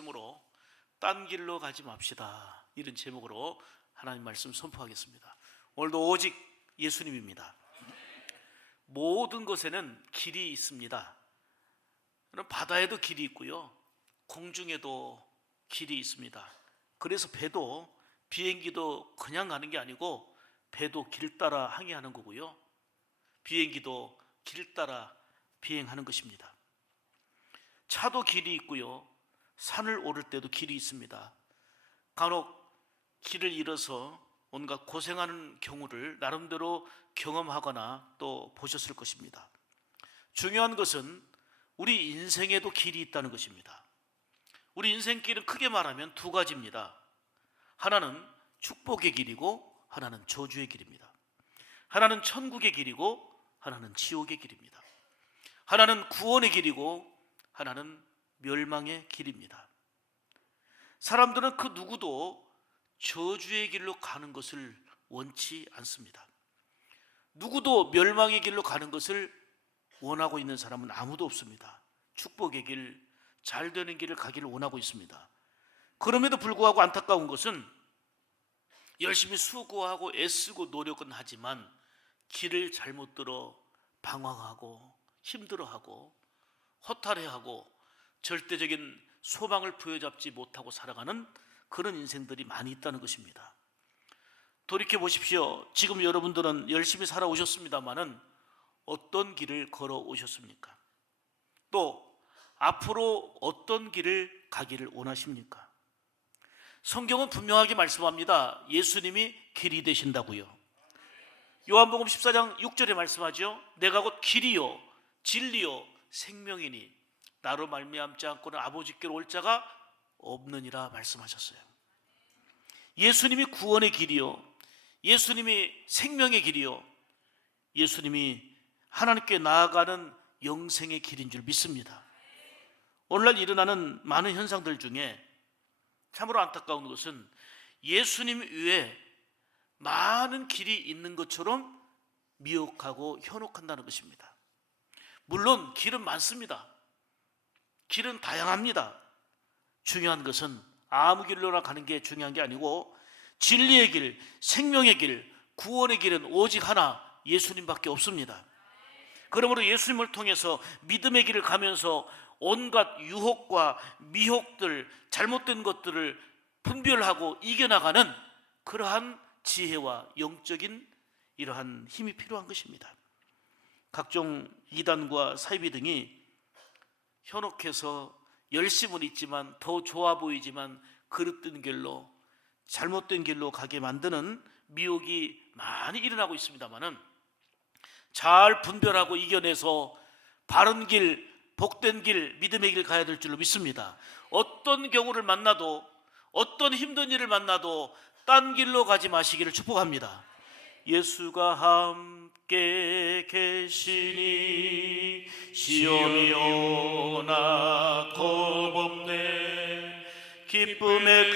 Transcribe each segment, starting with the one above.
말씀으로 딴 길로 가지 맙시다, 이런 제목으로 하나님 말씀 선포하겠습니다. 오늘도 오직 예수님입니다. 모든 것에는 길이 있습니다. 바다에도 길이 있고요, 공중에도 길이 있습니다. 그래서 배도, 비행기도 그냥 가는 게 아니고 배도 길 따라 항해하는 거고요, 비행기도 길 따라 비행하는 것입니다. 차도 길이 있고요, 산을 오를 때도 길이 있습니다. 간혹 길을 잃어서 온갖 고생하는 경우를 나름대로 경험하거나 또 보셨을 것입니다. 중요한 것은 우리 인생에도 길이 있다는 것입니다. 우리 인생길은 크게 말하면 두 가지입니다. 하나는 축복의 길이고 하나는 저주의 길입니다. 하나는 천국의 길이고 하나는 지옥의 길입니다. 하나는 구원의 길이고 하나는 멸망의 길입니다. 사람들은 그 누구도 저주의 길로 가는 것을 원치 않습니다. 누구도 멸망의 길로 가는 것을 원하고 있는 사람은 아무도 없습니다. 축복의 길, 잘 되는 길을 가기를 원하고 있습니다. 그럼에도 불구하고 안타까운 것은 열심히 수고하고 애쓰고 노력은 하지만 길을 잘못 들어 방황하고 힘들어하고 허탈해하고 절대적인 소망을 부여잡지 못하고 살아가는 그런 인생들이 많이 있다는 것입니다. 돌이켜 보십시오. 지금 여러분들은 열심히 살아오셨습니다마는 어떤 길을 걸어오셨습니까? 또 앞으로 어떤 길을 가기를 원하십니까? 성경은 분명하게 말씀합니다. 예수님이 길이 되신다고요. 요한복음 14장 6절에 말씀하죠. 내가 곧 길이요 진리요 생명이니 나로 말미암지 않고는 아버지께로 올 자가 없느니라 말씀하셨어요. 예수님이 구원의 길이요, 예수님이 생명의 길이요, 예수님이 하나님께 나아가는 영생의 길인 줄 믿습니다. 오늘날 일어나는 많은 현상들 중에 참으로 안타까운 것은 예수님 외에 많은 길이 있는 것처럼 미혹하고 현혹한다는 것입니다. 물론 길은 많습니다. 길은 다양합니다. 중요한 것은 아무 길로나 가는 게 중요한 게 아니고 진리의 길, 생명의 길, 구원의 길은 오직 하나, 예수님밖에 없습니다. 그러므로 예수님을 통해서 믿음의 길을 가면서 온갖 유혹과 미혹들, 잘못된 것들을 분별하고 이겨나가는 그러한 지혜와 영적인 이러한 힘이 필요한 것입니다. 각종 이단과 사이비 등이 현혹해서 열심은 있지만 더 좋아 보이지만 그릇된 길로, 잘못된 길로 가게 만드는 미혹이 많이 일어나고 있습니다만은 잘 분별하고 이겨내서 바른 길, 복된 길, 믿음의 길 가야 될 줄로 믿습니다. 어떤 경우를 만나도, 어떤 힘든 일을 만나도 딴 길로 가지 마시기를 축복합니다. 예수가 함께 계시니 시험이 오나 겁없네. 기쁨의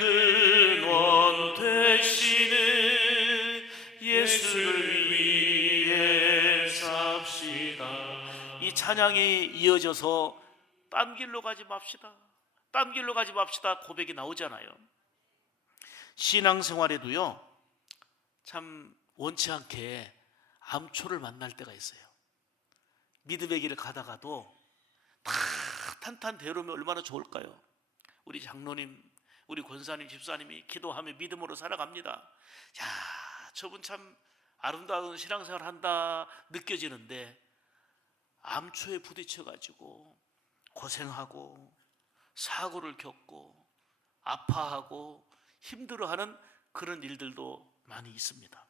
근원 되시는 예수를 위해 삽시다. 이 찬양이 이어져서 딴 길로 가지 맙시다, 딴 길로 가지 맙시다 고백이 나오잖아요. 신앙생활에도요, 참 원치 않게 암초를 만날 때가 있어요. 믿음의 길을 가다가도 다 탄탄대로면 얼마나 좋을까요? 우리 장로님, 우리 권사님, 집사님이 기도하며 믿음으로 살아갑니다. 야, 저분 참 아름다운 신앙생활 한다 느껴지는데 암초에 부딪혀가지고 고생하고 사고를 겪고 아파하고 힘들어하는 그런 일들도 많이 있습니다.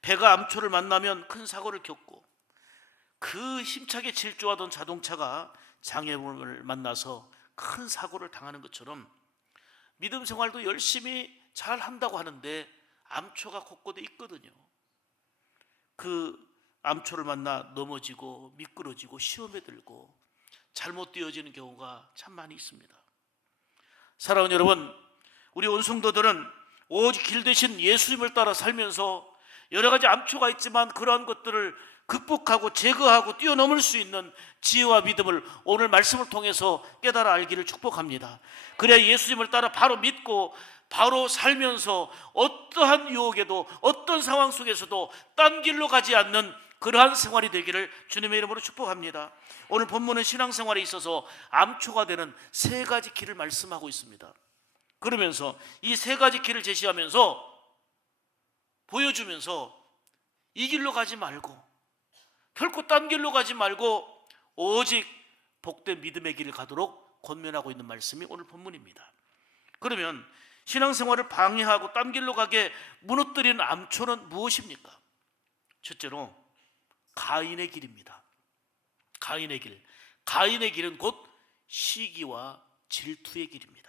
배가 암초를 만나면 큰 사고를 겪고 그 힘차게 질주하던 자동차가 장애물을 만나서 큰 사고를 당하는 것처럼 믿음 생활도 열심히 잘 한다고 하는데 암초가 곳곳에 있거든요. 그 암초를 만나 넘어지고 미끄러지고 시험에 들고 잘못 되어지는 경우가 참 많이 있습니다. 사랑하는 여러분, 우리 온 성도들은 오직 길 대신 예수님을 따라 살면서 여러 가지 암초가 있지만 그러한 것들을 극복하고 제거하고 뛰어넘을 수 있는 지혜와 믿음을 오늘 말씀을 통해서 깨달아 알기를 축복합니다. 그래야 예수님을 따라 바로 믿고 바로 살면서 어떠한 유혹에도 어떤 상황 속에서도 딴 길로 가지 않는 그러한 생활이 되기를 주님의 이름으로 축복합니다. 오늘 본문은 신앙생활에 있어서 암초가 되는 세 가지 길을 말씀하고 있습니다. 그러면서 이 세 가지 길을 제시하면서 보여주면서 이 길로 가지 말고 결코 딴 길로 가지 말고 오직 복된 믿음의 길을 가도록 권면하고 있는 말씀이 오늘 본문입니다. 그러면 신앙생활을 방해하고 딴 길로 가게 무너뜨리는 암초는 무엇입니까? 첫째로 가인의 길입니다. 가인의 길. 가인의 길은 곧 시기와 질투의 길입니다.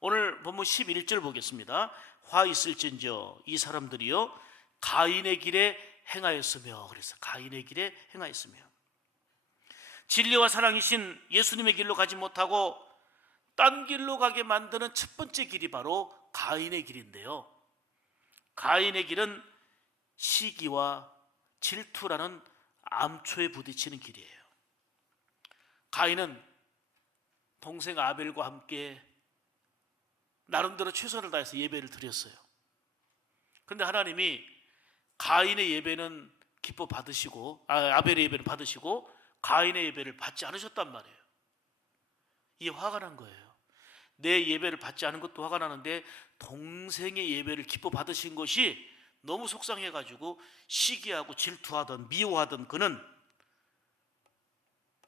오늘 본문 11절 보겠습니다. 화 있을진저 이 사람들이요 가인의 길에 행하였으며, 그래서 가인의 길에 행하였으며, 진리와 사랑이신 예수님의 길로 가지 못하고 딴 길로 가게 만드는 첫 번째 길이 바로 가인의 길인데요, 가인의 길은 시기와 질투라는 암초에 부딪히는 길이에요. 가인은 동생 아벨과 함께 나름대로 최선을 다해서 예배를 드렸어요. 그런데 하나님이 가인의 예배는 기뻐 받으시고 아벨의 예배는 받으시고 가인의 예배를 받지 않으셨단 말이에요. 이게 화가 난 거예요. 내 예배를 받지 않은 것도 화가 나는데 동생의 예배를 기뻐 받으신 것이 너무 속상해가지고 시기하고 질투하던 미워하던 그는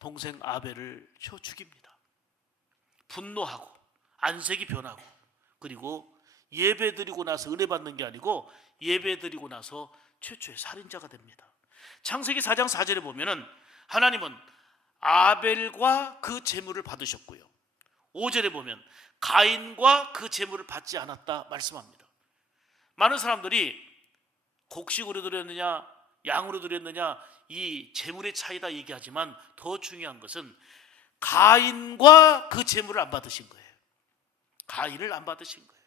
동생 아벨을 쳐 죽입니다. 분노하고 안색이 변하고, 그리고 예배 드리고 나서 은혜 받는 게 아니고 예배 드리고 나서 최초의 살인자가 됩니다. 창세기 4장 4절에 보면은 하나님은 아벨과 그 제물을 받으셨고요, 5절에 보면 가인과 그 제물을 받지 않았다 말씀합니다. 많은 사람들이 곡식으로 드렸느냐 양으로 드렸느냐 이 제물의 차이다 얘기하지만 더 중요한 것은 가인과 그 제물을 안 받으신 거예요. 가인을 안 받으신 거예요.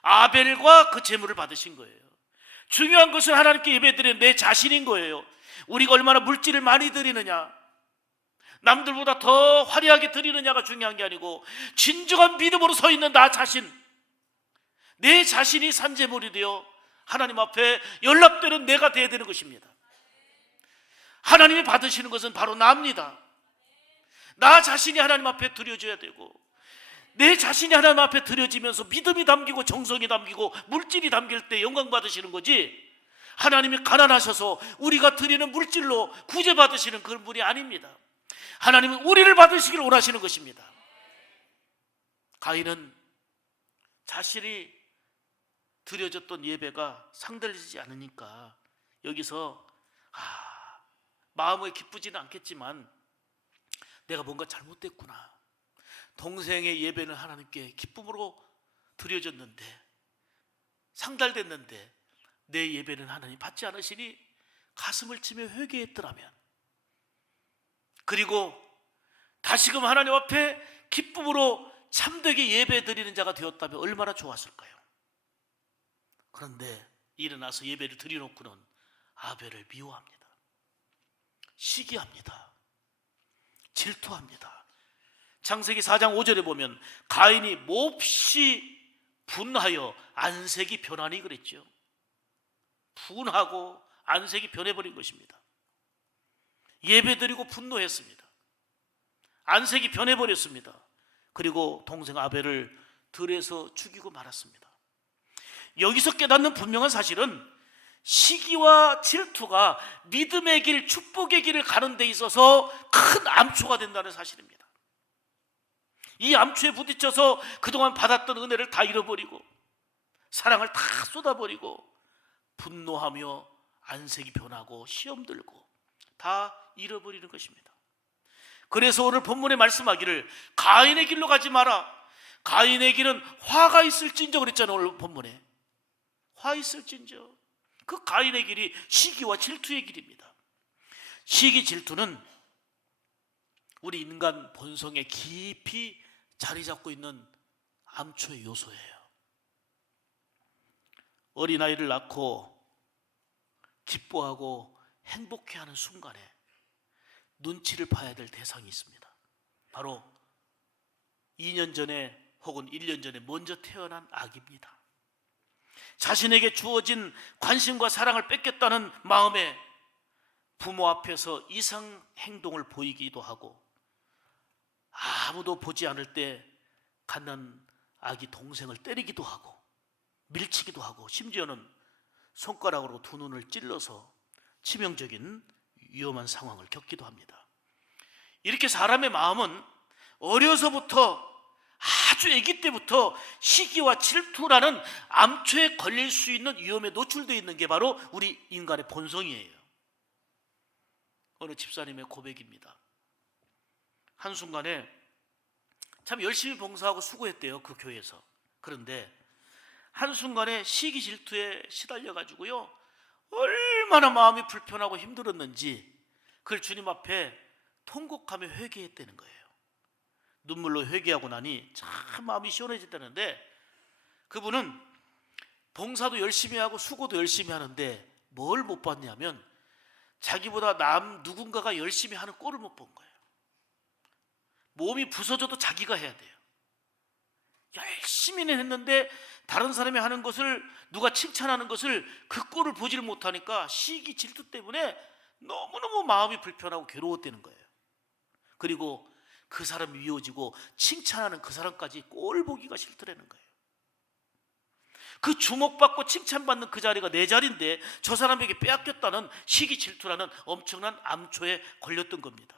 아벨과 그 제물을 받으신 거예요. 중요한 것은 하나님께 예배드리는 내 자신인 거예요. 우리가 얼마나 물질을 많이 드리느냐, 남들보다 더 화려하게 드리느냐가 중요한 게 아니고 진정한 믿음으로 서 있는 나 자신, 내 자신이 산제물이 되어 하나님 앞에 연락되는 내가 되어야 되는 것입니다. 하나님이 받으시는 것은 바로 나입니다. 나 자신이 하나님 앞에 드려져야 되고, 내 자신이 하나님 앞에 드려지면서 믿음이 담기고 정성이 담기고 물질이 담길 때 영광 받으시는 거지, 하나님이 가난하셔서 우리가 드리는 물질로 구제받으시는 그런 분이 아닙니다. 하나님은 우리를 받으시기를 원하시는 것입니다. 가인은 자신이 드려졌던 예배가 상달되지 않으니까 여기서 마음에 기쁘지는 않겠지만 내가 뭔가 잘못됐구나, 동생의 예배는 하나님께 기쁨으로 드려졌는데 상달됐는데 내 예배는 하나님 받지 않으시니 가슴을 치며 회개했더라면, 그리고 다시금 하나님 앞에 기쁨으로 참되게 예배 드리는 자가 되었다면 얼마나 좋았을까요? 그런데 일어나서 예배를 드려놓고는 아벨을 미워합니다. 시기합니다. 질투합니다. 창세기 4장 5절에 보면 가인이 몹시 분하여 안색이 변하니 그랬죠. 분하고 안색이 변해버린 것입니다. 예배드리고 분노했습니다. 안색이 변해버렸습니다. 그리고 동생 아벨을 들에서 죽이고 말았습니다. 여기서 깨닫는 분명한 사실은 시기와 질투가 믿음의 길, 축복의 길을 가는 데 있어서 큰 암초가 된다는 사실입니다. 이 암초에 부딪혀서 그동안 받았던 은혜를 다 잃어버리고 사랑을 다 쏟아버리고 분노하며 안색이 변하고 시험 들고 다 잃어버리는 것입니다. 그래서 오늘 본문에 말씀하기를 가인의 길로 가지 마라, 가인의 길은 화가 있을진저 그랬잖아요. 오늘 본문에 화 있을진저, 그 가인의 길이 시기와 질투의 길입니다. 시기 질투는 우리 인간 본성에 깊이 자리 잡고 있는 암초의 요소예요. 어린아이를 낳고 기뻐하고 행복해하는 순간에 눈치를 봐야 될 대상이 있습니다. 바로 2년 전에 혹은 1년 전에 먼저 태어난 아기입니다. 자신에게 주어진 관심과 사랑을 뺏겼다는 마음에 부모 앞에서 이상 행동을 보이기도 하고, 아무도 보지 않을 때 갓난 아기 동생을 때리기도 하고 밀치기도 하고, 심지어는 손가락으로 두 눈을 찔러서 치명적인 위험한 상황을 겪기도 합니다. 이렇게 사람의 마음은 어려서부터, 아주 아기 때부터 시기와 질투라는 암초에 걸릴 수 있는 위험에 노출되어 있는 게 바로 우리 인간의 본성이에요. 어느 집사님의 고백입니다. 한순간에 참 열심히 봉사하고 수고했대요, 그 교회에서. 그런데 한순간에 시기 질투에 시달려 가지고요, 얼마나 마음이 불편하고 힘들었는지 그걸 주님 앞에 통곡하며 회개했다는 거예요. 눈물로 회개하고 나니 참 마음이 시원해졌다는데, 그분은 봉사도 열심히 하고 수고도 열심히 하는데 뭘 못 봤냐면 자기보다 누군가가 열심히 하는 꼴을 못 본 거예요. 몸이 부서져도 자기가 해야 돼요. 열심히는 했는데 다른 사람이 하는 것을, 누가 칭찬하는 것을, 그 꼴을 보지를 못하니까 시기 질투 때문에 너무너무 마음이 불편하고 괴로웠다는 거예요. 그리고 그 사람이 미워지고 칭찬하는 그 사람까지 꼴 보기가 싫더라는 거예요. 그 주목받고 칭찬받는 그 자리가 내 자리인데 저 사람에게 빼앗겼다는 시기 질투라는 엄청난 암초에 걸렸던 겁니다.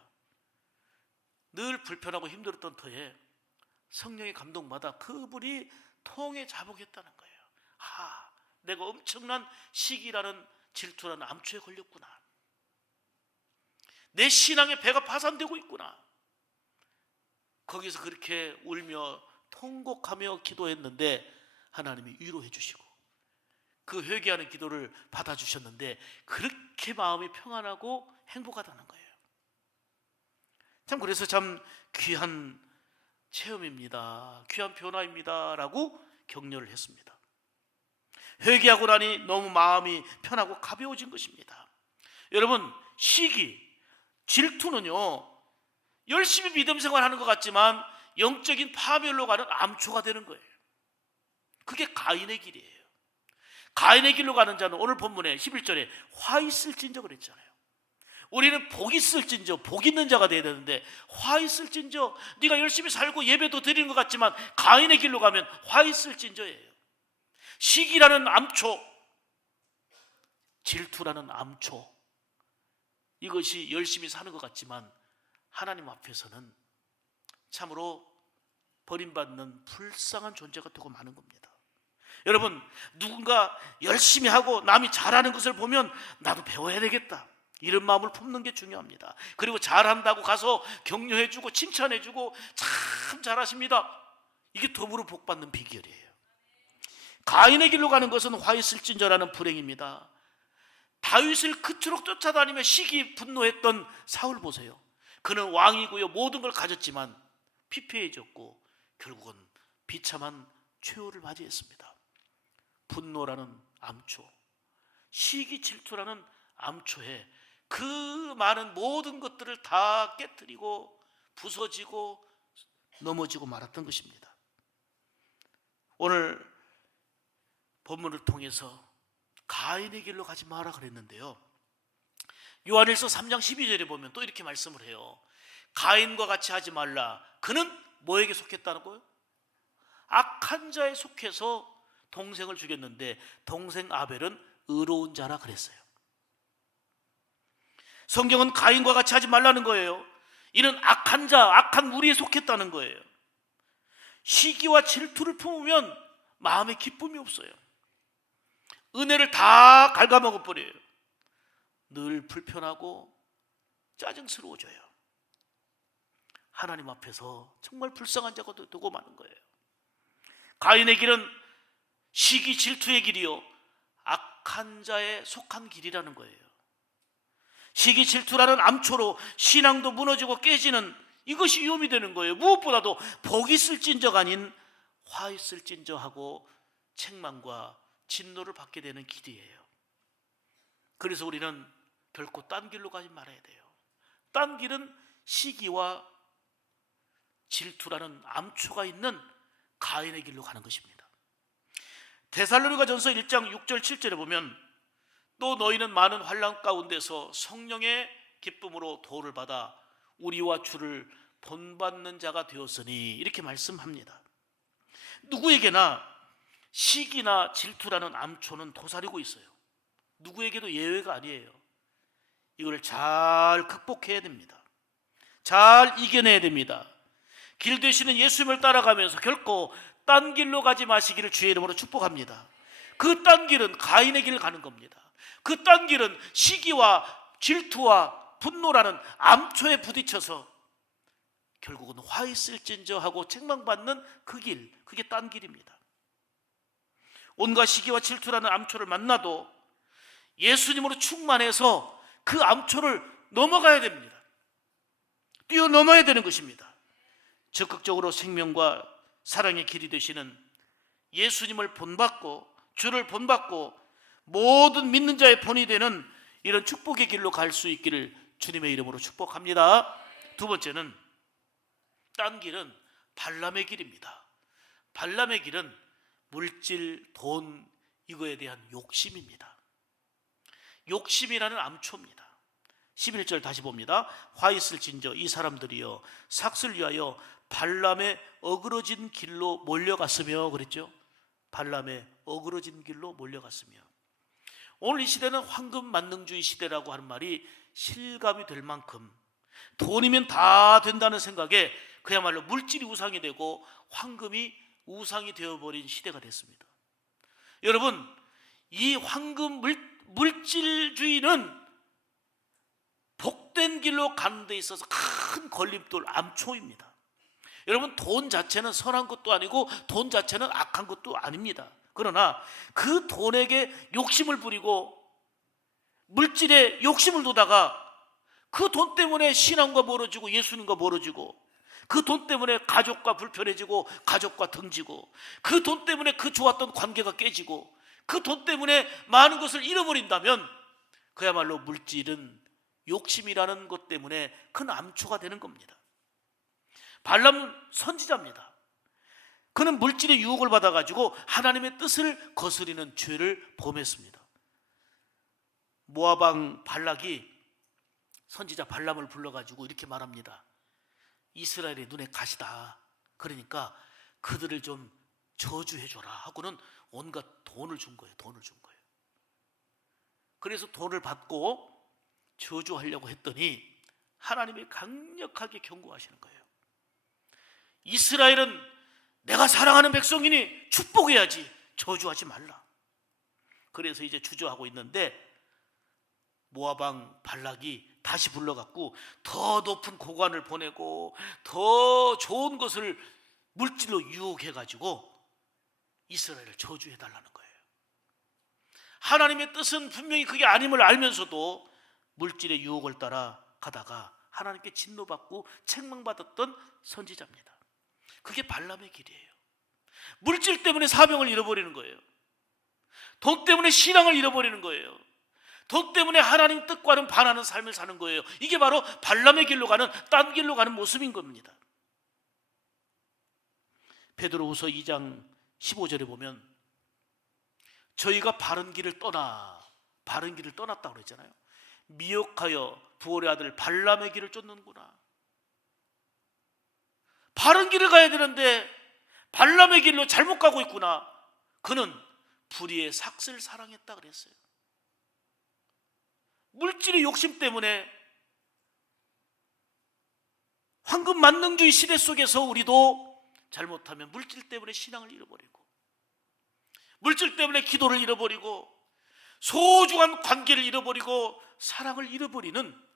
늘 불편하고 힘들었던 터에 성령의 감동받아 그분이 통에 자복했다는 거예요. 내가 엄청난 시기라는 질투라는 암초에 걸렸구나. 내 신앙의 배가 파산되고 있구나. 거기서 그렇게 울며 통곡하며 기도했는데 하나님이 위로해 주시고 그 회개하는 기도를 받아주셨는데 그렇게 마음이 평안하고 행복하다는 거예요. 참, 그래서 참 귀한 체험입니다, 귀한 변화입니다 라고 격려를 했습니다. 회개하고 나니 너무 마음이 편하고 가벼워진 것입니다. 여러분, 시기, 질투는요, 열심히 믿음 생활하는 것 같지만 영적인 파멸로 가는 암초가 되는 거예요. 그게 가인의 길이에요. 가인의 길로 가는 자는 오늘 본문에 11절에 화 있을진저 그랬잖아요. 우리는 복 있을진저, 복 있는 자가 되어야 되는데 화 있을진저, 네가 열심히 살고 예배도 드리는 것 같지만 가인의 길로 가면 화 있을진저예요. 시기라는 암초, 질투라는 암초, 이것이 열심히 사는 것 같지만 하나님 앞에서는 참으로 버림받는 불쌍한 존재가 되고 마는 겁니다. 여러분, 누군가 열심히 하고 남이 잘하는 것을 보면 나도 배워야 되겠다, 이런 마음을 품는 게 중요합니다. 그리고 잘한다고 가서 격려해주고 칭찬해주고 참 잘하십니다, 이게 더불어 복받는 비결이에요. 가인의 길로 가는 것은 화 있을진저라는 불행입니다. 다윗을 그토록 쫓아다니며 시기 분노했던 사울 보세요. 그는 왕이고요, 모든 걸 가졌지만 피폐해졌고 결국은 비참한 최후를 맞이했습니다. 분노라는 암초, 시기 질투라는 암초에 그 많은 모든 것들을 다 깨뜨리고 부서지고 넘어지고 말았던 것입니다. 오늘 본문을 통해서 가인의 길로 가지 마라 그랬는데요, 요한일서 3장 12절에 보면 또 이렇게 말씀을 해요. 가인과 같이 하지 말라. 그는 뭐에게 속했다는 거예요? 악한 자에 속해서 동생을 죽였는데 동생 아벨은 의로운 자라 그랬어요. 성경은 가인과 같이 하지 말라는 거예요. 이는 악한 자, 악한 무리에 속했다는 거예요. 시기와 질투를 품으면 마음에 기쁨이 없어요. 은혜를 다 갉아먹어 버려요. 늘 불편하고 짜증스러워져요. 하나님 앞에서 정말 불쌍한 자가 되고 마는 거예요. 가인의 길은 시기 질투의 길이요, 악한 자에 속한 길이라는 거예요. 시기 질투라는 암초로 신앙도 무너지고 깨지는 이것이 위험이 되는 거예요. 무엇보다도 복 있을진저가 아닌 화 있을진저 하고 책망과 진노를 받게 되는 길이에요. 그래서 우리는 결코 딴 길로 가지 말아야 돼요. 딴 길은 시기와 질투라는 암초가 있는 가인의 길로 가는 것입니다. 데살로니가전서 1장 6절 7절에 보면 또 너희는 많은 환난 가운데서 성령의 기쁨으로 도를 받아 우리와 주를 본받는 자가 되었으니 이렇게 말씀합니다. 누구에게나 시기나 질투라는 암초는 도사리고 있어요. 누구에게도 예외가 아니에요. 이걸 잘 극복해야 됩니다. 잘 이겨내야 됩니다. 길 되시는 예수님을 따라가면서 결코 딴 길로 가지 마시기를 주의 이름으로 축복합니다. 그 딴 길은 가인의 길을 가는 겁니다. 그 딴 길은 시기와 질투와 분노라는 암초에 부딪혀서 결국은 화 있을진저 하고 책망받는 그 길, 그게 딴 길입니다. 온갖 시기와 질투라는 암초를 만나도 예수님으로 충만해서 그 암초를 넘어가야 됩니다. 뛰어넘어야 되는 것입니다. 적극적으로 생명과 사랑의 길이 되시는 예수님을 본받고 주를 본받고 모든 믿는 자의 본이 되는 이런 축복의 길로 갈 수 있기를 주님의 이름으로 축복합니다. 두 번째는 딴 길은 발람의 길입니다. 발람의 길은 물질, 돈 이거에 대한 욕심입니다. 욕심이라는 암초입니다. 11절 다시 봅니다. 화 있을진저 이 사람들이여 삭슬 위하여 발람의 어그러진 길로 몰려갔으며 그랬죠. 발람의 어그러진 길로 몰려갔으며. 오늘 이 시대는 황금 만능주의 시대라고 하는 말이 실감이 될 만큼 돈이면 다 된다는 생각에 그야말로 물질이 우상이 되고 황금이 우상이 되어버린 시대가 됐습니다. 여러분, 이 황금 물질주의는 복된 길로 가는 데 있어서 큰 걸림돌, 암초입니다. 여러분, 돈 자체는 선한 것도 아니고 돈 자체는 악한 것도 아닙니다. 그러나 그 돈에게 욕심을 부리고 물질에 욕심을 두다가 그 돈 때문에 신앙과 멀어지고 예수님과 멀어지고 그 돈 때문에 가족과 불편해지고 가족과 등지고 그 돈 때문에 그 좋았던 관계가 깨지고 그 돈 때문에 많은 것을 잃어버린다면 그야말로 물질은 욕심이라는 것 때문에 큰 암초가 되는 겁니다. 발람은 선지자입니다. 그는 물질의 유혹을 받아가지고 하나님의 뜻을 거스리는 죄를 범했습니다. 모압 왕 발락이 선지자 발람을 불러가지고 이렇게 말합니다. 이스라엘의 눈에 가시다. 그러니까 그들을 좀 저주해줘라 하고는 온갖 돈을 준 거예요. 돈을 준 거예요. 그래서 돈을 받고 저주하려고 했더니 하나님이 강력하게 경고하시는 거예요. 이스라엘은 내가 사랑하는 백성이니 축복해야지 저주하지 말라. 그래서 이제 주저하고 있는데 모압 왕 발락이 다시 불러갖고 더 높은 고관을 보내고 더 좋은 것을 물질로 유혹해가지고 이스라엘을 저주해달라는 거예요. 하나님의 뜻은 분명히 그게 아님을 알면서도 물질의 유혹을 따라 가다가 하나님께 진노받고 책망받았던 선지자입니다. 그게 발람의 길이에요. 물질 때문에 사명을 잃어버리는 거예요. 돈 때문에 신앙을 잃어버리는 거예요. 돈 때문에 하나님 뜻과는 반하는 삶을 사는 거예요. 이게 바로 발람의 길로 가는, 딴 길로 가는 모습인 겁니다. 베드로후서 2장 15절에 보면 저희가 바른 길을 떠났다고 그랬잖아요. 미혹하여 부올의 아들 발람의 길을 쫓는구나. 바른 길을 가야 되는데 발람의 길로 잘못 가고 있구나. 그는 불의의 삭슬 사랑했다 그랬어요. 물질의 욕심 때문에 황금 만능주의 시대 속에서 우리도 잘못하면 물질 때문에 신앙을 잃어버리고 물질 때문에 기도를 잃어버리고 소중한 관계를 잃어버리고 사랑을 잃어버리는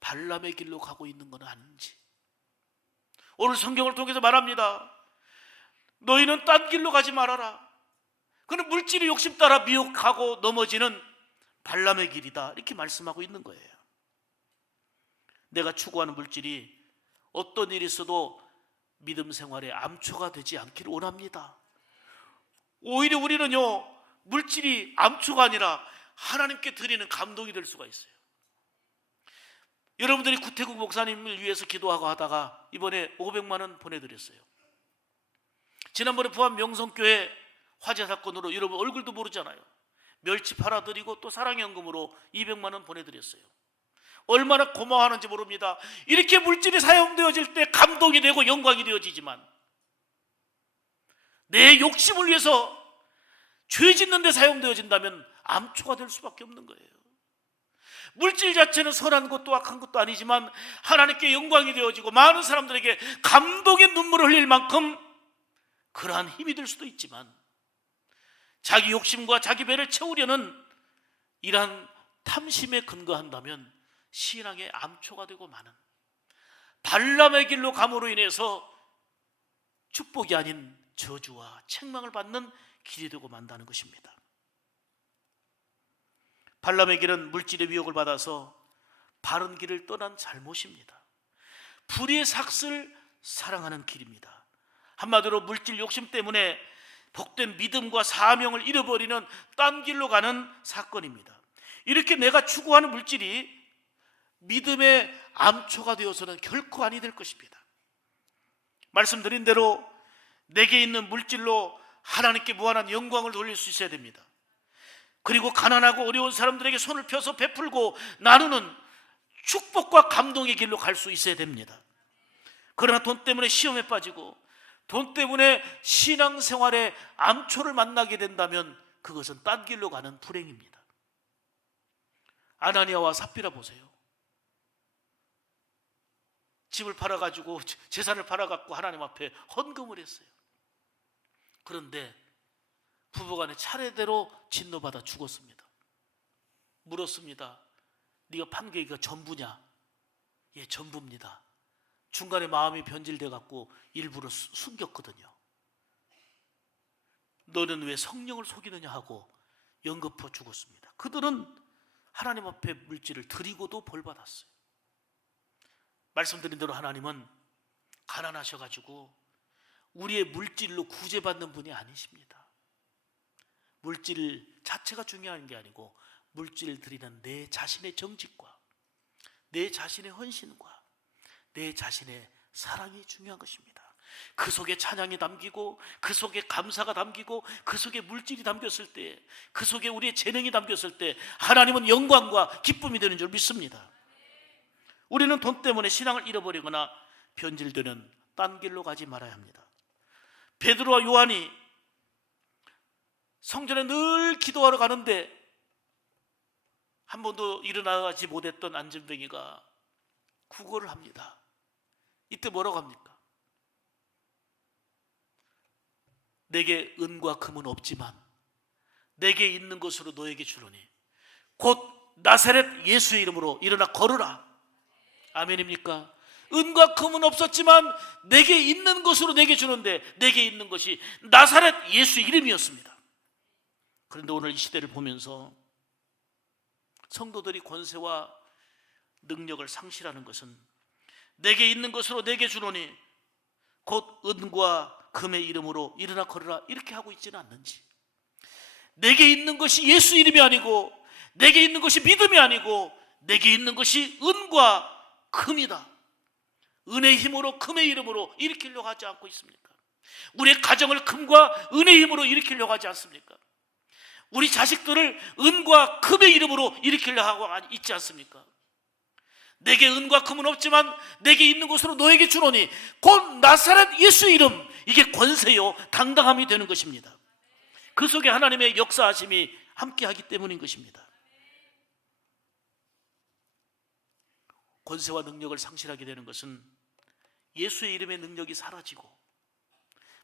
발람의 길로 가고 있는 건 아닌지 오늘 성경을 통해서 말합니다. 너희는 딴 길로 가지 말아라. 그는 물질의 욕심 따라 미혹하고 넘어지는 발람의 길이다. 이렇게 말씀하고 있는 거예요. 내가 추구하는 물질이 어떤 일이 있어도 믿음 생활에 암초가 되지 않기를 원합니다. 오히려 우리는요, 물질이 암초가 아니라 하나님께 드리는 감동이 될 수가 있어요. 여러분들이 구태국 목사님을 위해서 기도하고 하다가 이번에 500만 원 보내드렸어요. 지난번에 부안 명성교회 화재 사건으로 여러분 얼굴도 모르잖아요. 멸치 팔아드리고 또 사랑연금으로 200만 원 보내드렸어요. 얼마나 고마워하는지 모릅니다. 이렇게 물질이 사용되어질 때 감동이 되고 영광이 되어지지만 내 욕심을 위해서 죄 짓는 데 사용되어진다면 암초가 될 수밖에 없는 거예요. 물질 자체는 선한 것도 악한 것도 아니지만 하나님께 영광이 되어지고 많은 사람들에게 감동의 눈물을 흘릴 만큼 그러한 힘이 될 수도 있지만 자기 욕심과 자기 배를 채우려는 이러한 탐심에 근거한다면 신앙의 암초가 되고 마는 발람의 길로 감으로 인해서 축복이 아닌 저주와 책망을 받는 길이 되고 만다는 것입니다. 발람의 길은 물질의 위혹을 받아서 바른 길을 떠난 잘못입니다. 불의의 삭슬 사랑하는 길입니다. 한마디로 물질 욕심 때문에 복된 믿음과 사명을 잃어버리는 딴 길로 가는 사건입니다. 이렇게 내가 추구하는 물질이 믿음의 암초가 되어서는 결코 아니 될 것입니다. 말씀드린 대로 내게 있는 물질로 하나님께 무한한 영광을 돌릴 수 있어야 됩니다. 그리고 가난하고 어려운 사람들에게 손을 펴서 베풀고 나누는 축복과 감동의 길로 갈 수 있어야 됩니다. 그러나 돈 때문에 시험에 빠지고 돈 때문에 신앙생활에 암초를 만나게 된다면 그것은 딴 길로 가는 불행입니다. 아나니아와 삽비라 보세요. 집을 팔아가지고 재산을 팔아갖고 하나님 앞에 헌금을 했어요. 그런데 부부간에 차례대로 진노받아 죽었습니다. 물었습니다. 네가 판 게 이거 전부냐? 예, 전부입니다. 중간에 마음이 변질돼 갖고 일부러 숨겼거든요. 너는 왜 성령을 속이느냐 하고 연거푸 죽었습니다. 그들은 하나님 앞에 물질을 드리고도 벌 받았어요. 말씀드린 대로 하나님은 가난하셔가지고 우리의 물질로 구제받는 분이 아니십니다. 물질 자체가 중요한 게 아니고 물질을 드리는 내 자신의 정직과 내 자신의 헌신과 내 자신의 사랑이 중요한 것입니다. 그 속에 찬양이 담기고 그 속에 감사가 담기고 그 속에 물질이 담겼을 때, 그 속에 우리의 재능이 담겼을 때 하나님은 영광과 기쁨이 되는 줄 믿습니다. 우리는 돈 때문에 신앙을 잃어버리거나 변질되는 딴 길로 가지 말아야 합니다. 베드로와 요한이 성전에 늘 기도하러 가는데 한 번도 일어나지 못했던 안전뱅이가 구걸을 합니다. 이때 뭐라고 합니까? 내게 은과 금은 없지만 내게 있는 것으로 너에게 주노니 곧 나사렛 예수의 이름으로 일어나 걸으라. 아멘입니까? 은과 금은 없었지만 내게 있는 것으로 내게 주는데 내게 있는 것이 나사렛 예수 이름이었습니다. 그런데 오늘 이 시대를 보면서 성도들이 권세와 능력을 상실하는 것은 내게 있는 것으로 내게 주노니 곧 은과 금의 이름으로 일어나 걸으라 이렇게 하고 있지는 않는지, 내게 있는 것이 예수 이름이 아니고 내게 있는 것이 믿음이 아니고 내게 있는 것이 은과 금이다, 은의 힘으로 금의 이름으로 일으키려고 하지 않고 있습니까? 우리의 가정을 금과 은의 힘으로 일으키려고 하지 않습니까? 우리 자식들을 은과 금의 이름으로 일으키려고 하고 있지 않습니까? 내게 은과 금은 없지만 내게 있는 것으로 너에게 주노니 곧 나사렛 예수 이름, 이게 권세요 당당함이 되는 것입니다. 그 속에 하나님의 역사하심이 함께하기 때문인 것입니다. 권세와 능력을 상실하게 되는 것은 예수의 이름의 능력이 사라지고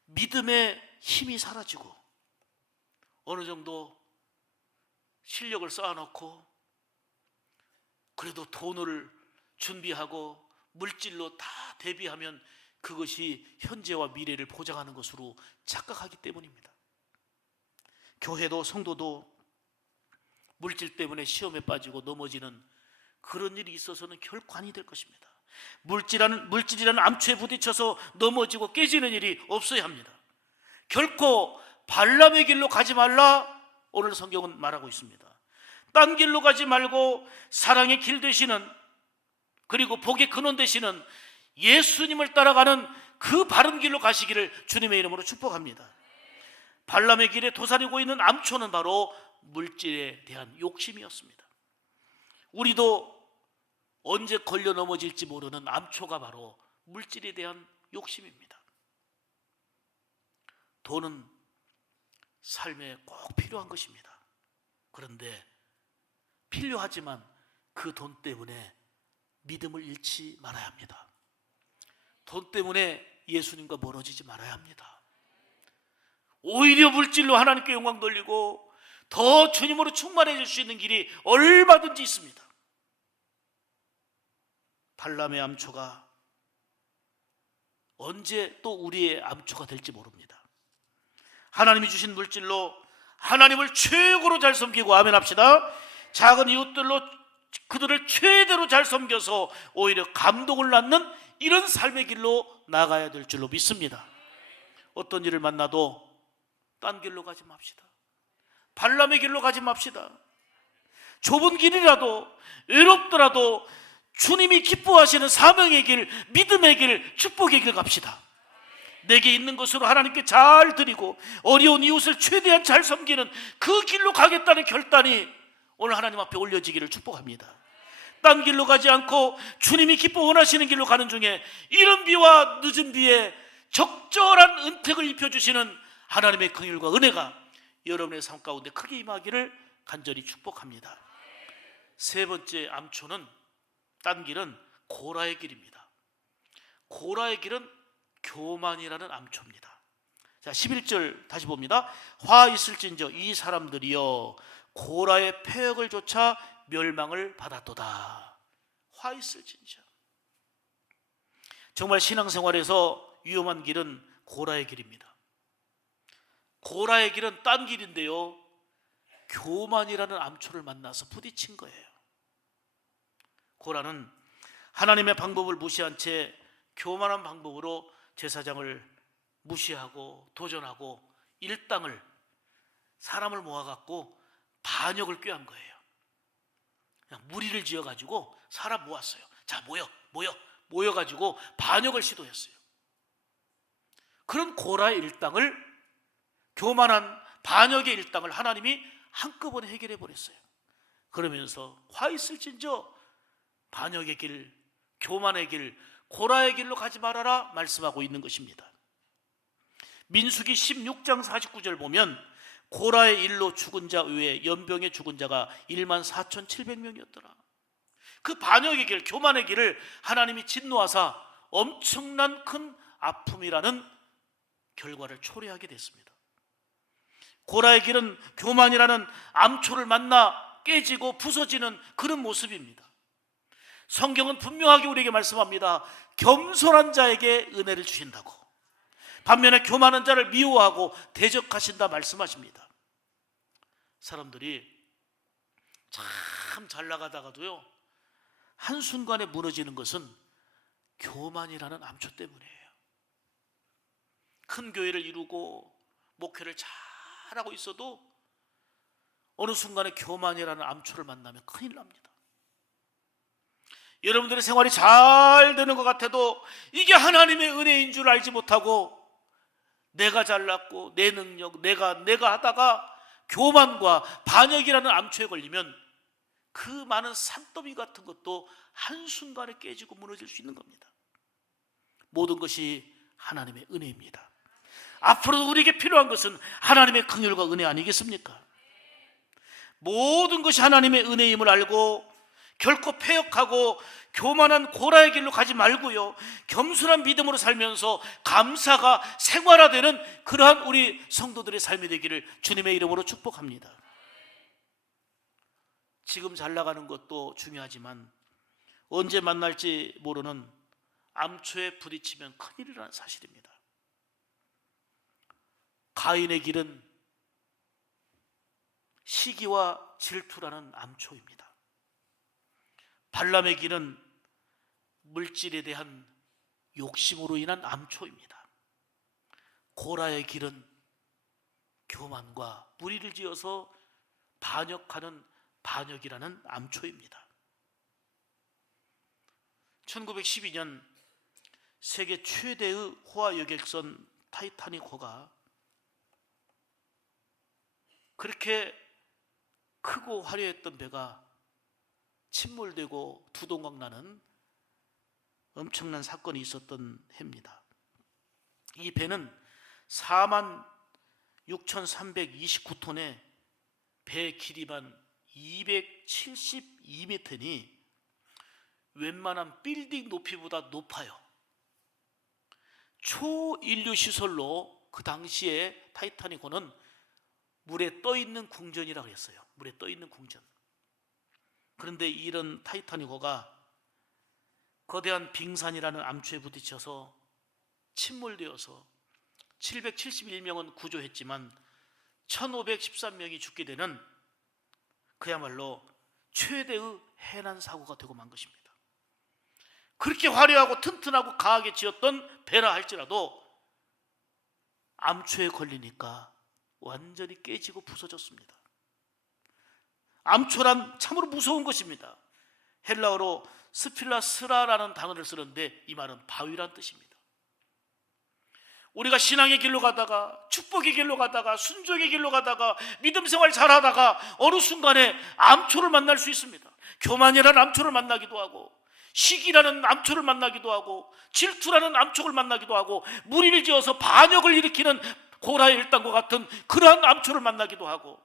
믿음의 힘이 사라지고 어느 정도 실력을 쌓아놓고 그래도 돈을 준비하고 물질로 다 대비하면 그것이 현재와 미래를 보장하는 것으로 착각하기 때문입니다. 교회도 성도도 물질 때문에 시험에 빠지고 넘어지는 그런 일이 있어서는 결코 아니 될 것입니다. 물질이라는 암초에 부딪혀서 넘어지고 깨지는 일이 없어야 합니다. 결코 발람의 길로 가지 말라 오늘 성경은 말하고 있습니다. 딴 길로 가지 말고 사랑의 길 되시는, 그리고 복의 근원 되시는 예수님을 따라가는 그 바른 길로 가시기를 주님의 이름으로 축복합니다. 발람의 길에 도사리고 있는 암초는 바로 물질에 대한 욕심이었습니다. 우리도 언제 걸려 넘어질지 모르는 암초가 바로 물질에 대한 욕심입니다. 돈은 삶에 꼭 필요한 것입니다. 그런데 필요하지만 그 돈 때문에 믿음을 잃지 말아야 합니다. 돈 때문에 예수님과 멀어지지 말아야 합니다. 오히려 물질로 하나님께 영광 돌리고 더 주님으로 충만해질 수 있는 길이 얼마든지 있습니다. 발람의 암초가 언제 또 우리의 암초가 될지 모릅니다. 하나님이 주신 물질로 하나님을 최고로 잘 섬기고, 아멘 합시다. 작은 이웃들로 그들을 최대로 잘 섬겨서 오히려 감동을 낳는 이런 삶의 길로 나가야 될 줄로 믿습니다. 어떤 일을 만나도 딴 길로 가지 맙시다. 발람의 길로 가지 맙시다. 좁은 길이라도, 외롭더라도 주님이 기뻐하시는 사명의 길, 믿음의 길, 축복의 길 갑시다. 내게 있는 것으로 하나님께 잘 드리고 어려운 이웃을 최대한 잘 섬기는 그 길로 가겠다는 결단이 오늘 하나님 앞에 올려지기를 축복합니다. 딴 길로 가지 않고 주님이 기뻐 원하시는 길로 가는 중에 이른 비와 늦은 비에 적절한 은택을 입혀주시는 하나님의 긍휼과 은혜가 여러분의 삶 가운데 크게 임하기를 간절히 축복합니다. 세 번째 암초는, 딴 길은 고라의 길입니다. 고라의 길은 교만이라는 암초입니다. 자, 11절 다시 봅니다. 화 있을진저 이 사람들이여 고라의 폐역을 조차 멸망을 받았도다. 화 있을진저. 정말 신앙생활에서 위험한 길은 고라의 길입니다. 고라의 길은 딴 길인데요, 교만이라는 암초를 만나서 부딪힌 거예요. 고라는 하나님의 방법을 무시한 채 교만한 방법으로 제사장을 무시하고 도전하고 일당을, 사람을 모아갖고 반역을 꾀한 거예요. 그냥 무리를 지어가지고 사람 모았어요. 자, 모여가지고 반역을 시도했어요. 그런 고라의 일당을, 교만한 반역의 일당을 하나님이 한꺼번에 해결해 버렸어요. 그러면서 화 있을진저 반역의 길, 교만의 길, 고라의 길로 가지 말아라 말씀하고 있는 것입니다. 민수기 16장 49절 보면 고라의 일로 죽은 자 외에 연병에 죽은 자가 14,700명이었더라. 그 반역의 길, 교만의 길을 하나님이 진노하사 엄청난 큰 아픔이라는 결과를 초래하게 됐습니다. 고라의 길은 교만이라는 암초를 만나 깨지고 부서지는 그런 모습입니다. 성경은 분명하게 우리에게 말씀합니다. 겸손한 자에게 은혜를 주신다고, 반면에 교만한 자를 미워하고 대적하신다 말씀하십니다. 사람들이 참 잘 나가다가도요, 한순간에 무너지는 것은 교만이라는 암초 때문이에요. 큰 교회를 이루고 목회를 잘하고 있어도 어느 순간에 교만이라는 암초를 만나면 큰일 납니다. 여러분들의 생활이 잘 되는 것 같아도 이게 하나님의 은혜인 줄 알지 못하고 내가 잘났고 내 능력, 내가 하다가 교만과 반역이라는 암초에 걸리면 그 많은 산더미 같은 것도 한순간에 깨지고 무너질 수 있는 겁니다. 모든 것이 하나님의 은혜입니다. 앞으로도 우리에게 필요한 것은 하나님의 긍휼과 은혜 아니겠습니까? 모든 것이 하나님의 은혜임을 알고 결코 패역하고 교만한 고라의 길로 가지 말고요, 겸손한 믿음으로 살면서 감사가 생활화되는 그러한 우리 성도들의 삶이 되기를 주님의 이름으로 축복합니다. 지금 잘 나가는 것도 중요하지만 언제 만날지 모르는 암초에 부딪히면 큰일이라는 사실입니다. 가인의 길은 시기와 질투라는 암초입니다. 발람의 길은 물질에 대한 욕심으로 인한 암초입니다. 고라의 길은 교만과 무리를 지어서 반역하는 반역이라는 암초입니다. 1912년 세계 최대의 호화 여객선 타이타닉호가 그렇게 크고 화려했던 배가 침몰되고 두동강 나는 엄청난 사건이 있었던 해입니다. 이 배는 46,329톤의 배 길이만 272m니 웬만한 빌딩 높이보다 높아요. 초인류 시설로 그 당시에 타이타닉호는 물에 떠있는 궁전이라고 했어요. 물에 떠있는 궁전. 그런데 이런 타이타닉호가 거대한 빙산이라는 암초에 부딪혀서 침몰되어서 771명은 구조했지만 1513명이 죽게 되는 그야말로 최대의 해난 사고가 되고 만 것입니다. 그렇게 화려하고 튼튼하고 강하게 지었던 배라 할지라도 암초에 걸리니까 완전히 깨지고 부서졌습니다. 암초란 참으로 무서운 것입니다. 헬라어로 스필라스라라는 단어를 쓰는데 이 말은 바위란 뜻입니다. 우리가 신앙의 길로 가다가, 축복의 길로 가다가, 순종의 길로 가다가, 믿음 생활 잘하다가 어느 순간에 암초를 만날 수 있습니다. 교만이라는 암초를 만나기도 하고, 시기라는 암초를 만나기도 하고, 질투라는 암초를 만나기도 하고, 무리를 지어서 반역을 일으키는 고라의 일당과 같은 그러한 암초를 만나기도 하고,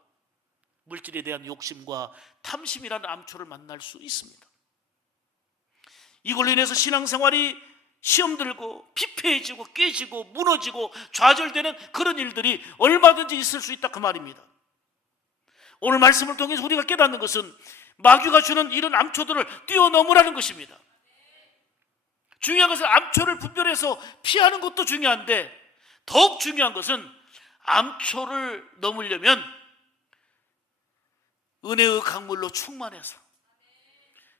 물질에 대한 욕심과 탐심이라는 암초를 만날 수 있습니다. 이걸로 인해서 신앙생활이 시험 들고 피폐해지고 깨지고 무너지고 좌절되는 그런 일들이 얼마든지 있을 수 있다, 그 말입니다. 오늘 말씀을 통해서 우리가 깨닫는 것은 마귀가 주는 이런 암초들을 뛰어넘으라는 것입니다. 중요한 것은 암초를 분별해서 피하는 것도 중요한데, 더욱 중요한 것은 암초를 넘으려면 은혜의 강물로 충만해서,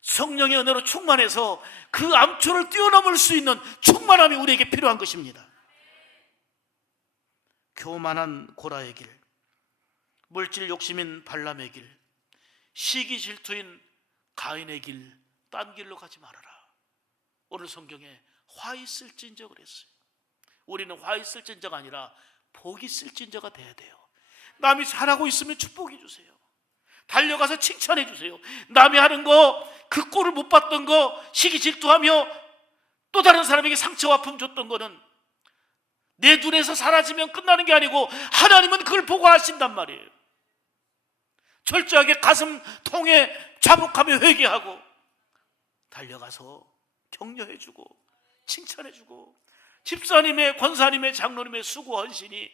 성령의 은혜로 충만해서 그 암초를 뛰어넘을 수 있는 충만함이 우리에게 필요한 것입니다. 교만한 고라의 길, 물질 욕심인 발람의 길, 시기 질투인 가인의 길, 딴 길로 가지 말아라. 오늘 성경에 화 있을진저 그랬어요. 우리는 화 있을진저가 아니라 복 있을진저가 돼야 돼요. 남이 잘하고 있으면 축복해 주세요. 달려가서 칭찬해 주세요. 남이 하는 거, 그 꼴을 못 봤던 거, 시기 질투하며 또 다른 사람에게 상처와 아픔 줬던 거는 내 눈에서 사라지면 끝나는 게 아니고 하나님은 그걸 보고 하신단 말이에요. 철저하게 가슴 통에 자복하며 회개하고 달려가서 격려해주고 칭찬해주고, 집사님의, 권사님의, 장로님의 수고 헌신이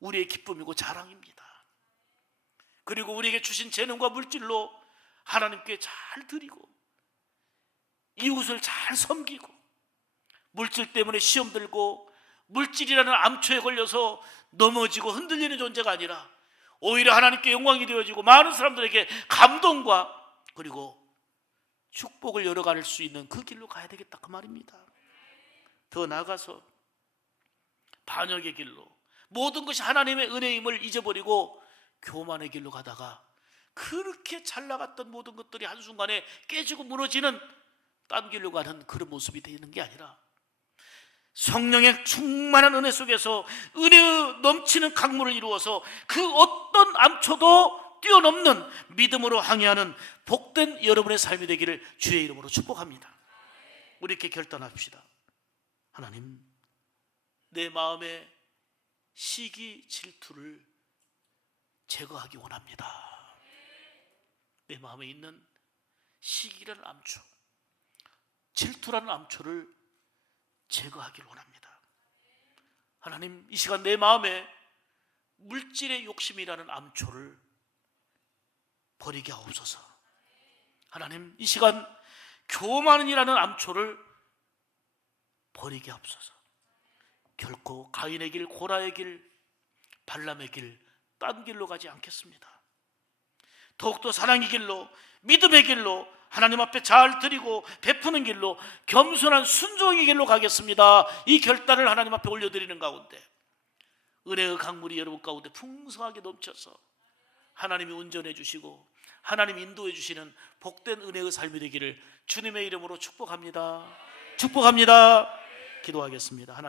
우리의 기쁨이고 자랑입니다. 그리고 우리에게 주신 재능과 물질로 하나님께 잘 드리고 이웃을 잘 섬기고, 물질 때문에 시험 들고 물질이라는 암초에 걸려서 넘어지고 흔들리는 존재가 아니라 오히려 하나님께 영광이 되어지고 많은 사람들에게 감동과 그리고 축복을 열어갈 수 있는 그 길로 가야 되겠다, 그 말입니다. 더 나아가서 반역의 길로, 모든 것이 하나님의 은혜임을 잊어버리고 교만의 길로 가다가 그렇게 잘 나갔던 모든 것들이 한순간에 깨지고 무너지는 딴 길로 가는 그런 모습이 되는 게 아니라 성령의 충만한 은혜 속에서 은혜의 넘치는 강물을 이루어서 그 어떤 암초도 뛰어넘는 믿음으로 항해하는 복된 여러분의 삶이 되기를 주의 이름으로 축복합니다. 우리 이렇게 결단합시다. 하나님, 내 마음의 시기 질투를 제거하기 원합니다. 내 마음에 있는 시기라는 암초, 질투라는 암초를 제거하기를 원합니다. 하나님, 이 시간 내 마음에 물질의 욕심이라는 암초를 버리게 하옵소서. 하나님, 이 시간 교만이라는 암초를 버리게 하옵소서. 결코 가인의 길, 고라의 길, 발람의 길, 딴 길로 가지 않겠습니다. 더욱더 사랑의 길로, 믿음의 길로, 하나님 앞에 잘 드리고 베푸는 길로, 겸손한 순종의 길로 가겠습니다. 이 결단을 하나님 앞에 올려드리는 가운데 은혜의 강물이 여러분 가운데 풍성하게 넘쳐서 하나님이 운전해 주시고 하나님이 인도해 주시는 복된 은혜의 삶이 되기를 주님의 이름으로 축복합니다. 축복합니다. 기도하겠습니다. 하나님